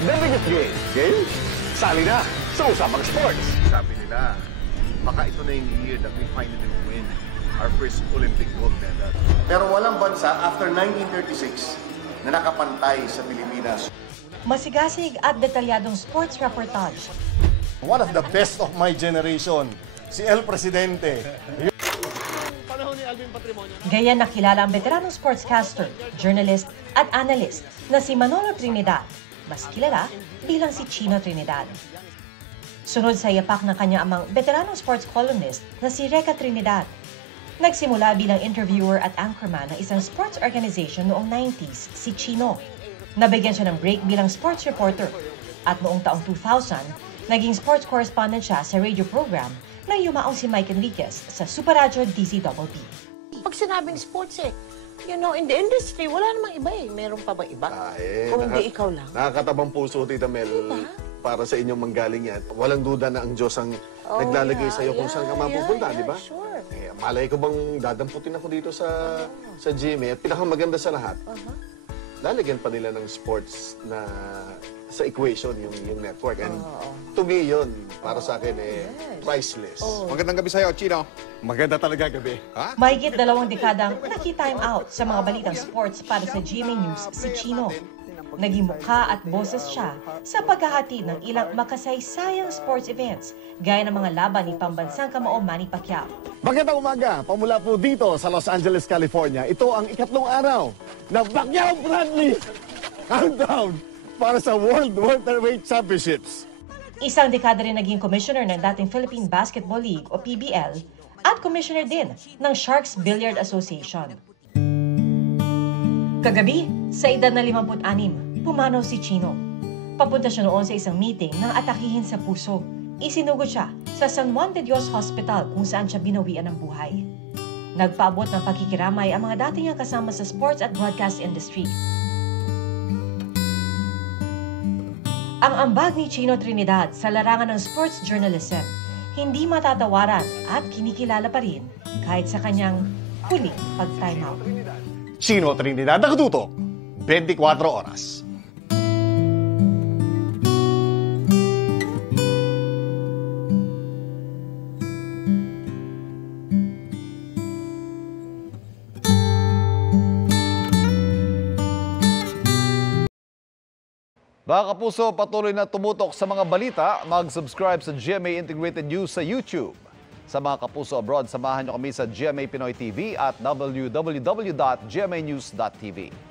The biggest game. Game? Sali na sa Usapang Sports. Sabi nila, baka ito na yung year that we finally win our first Olympic gold medal. Pero walang bansa after 1936 na nakapantay sa Pilipinas. Masigasig at detalyadong sports reportage. One of the best of my generation, si El Presidente. Gaya nakilala ang veteranong sportscaster, journalist at analyst na si Manolo Trinidad, mas kilala bilang si Chino Trinidad. Sunod sa yapak ng kanyang amang veteranong sports columnist na si Reca Trinidad. Nagsimula bilang interviewer at anchorman ng isang sports organization noong 90s, si Chino. Nabigyan siya ng break bilang sports reporter at noong taong 2000, naging sports correspondent siya sa radio program nang yumaong si Mike Enriquez sa Super Radio DZBB. Pag sinabing sports you know, in the industry, wala namang iba Meron pa ba iba? Kung hindi ikaw lang. Nakakatabang puso, Tita Mel, para sa inyong manggaling yan. Walang duda na ang Diyos ang naglalagay sa iyo kung saan ka mapupunta, di ba? Sure. Malay ko bang dadamputin ako dito sa GMA at pinakamaganda sa lahat. Lalagyan pa nila ng sports na sa equation yung network. And to me yun, para sa akin, priceless. Magandang gabi sa'yo, Chino. Maganda talaga gabi. Ha? Mahigit 2 dekadang naki-time out sa mga balitang sports para sa GMA News si Chino. Naging mukha at boses siya sa paghahatid ng ilang makasaysayang sports events gaya ng mga laban ni pambansang kamao Manny Pacquiao. Magandang umaga, pamula po dito sa Los Angeles, California. Ito ang ikatlong araw na Pacquiao Bradley countdown para sa World Welterweight Championships. Isang dekada rin naging commissioner ng dating Philippine Basketball League o PBL at commissioner din ng Sharks Billiard Association. Kagabi, sa edad na 56, pumanaw si Chino. Papunta siya noon sa isang meeting nang atakihin sa puso. Isinugod siya sa San Juan de Dios Hospital kung saan siya binawian ng buhay. Nagpaabot ng pakikiramay ang mga dating niyang kasama sa sports at broadcast industry. Ang ambag ni Chino Trinidad sa larangan ng sports journalism, hindi matatawaran at kinikilala pa rin kahit sa kanyang huling pag-time out. Chino Trinidad, nakatutok, 24 oras. Mga kapuso, patuloy na tumutok sa mga balita. Mag-subscribe sa GMA Integrated News sa YouTube. Sa mga kapuso abroad, samahan niyo kami sa GMA Pinoy TV at www.gmanews.tv.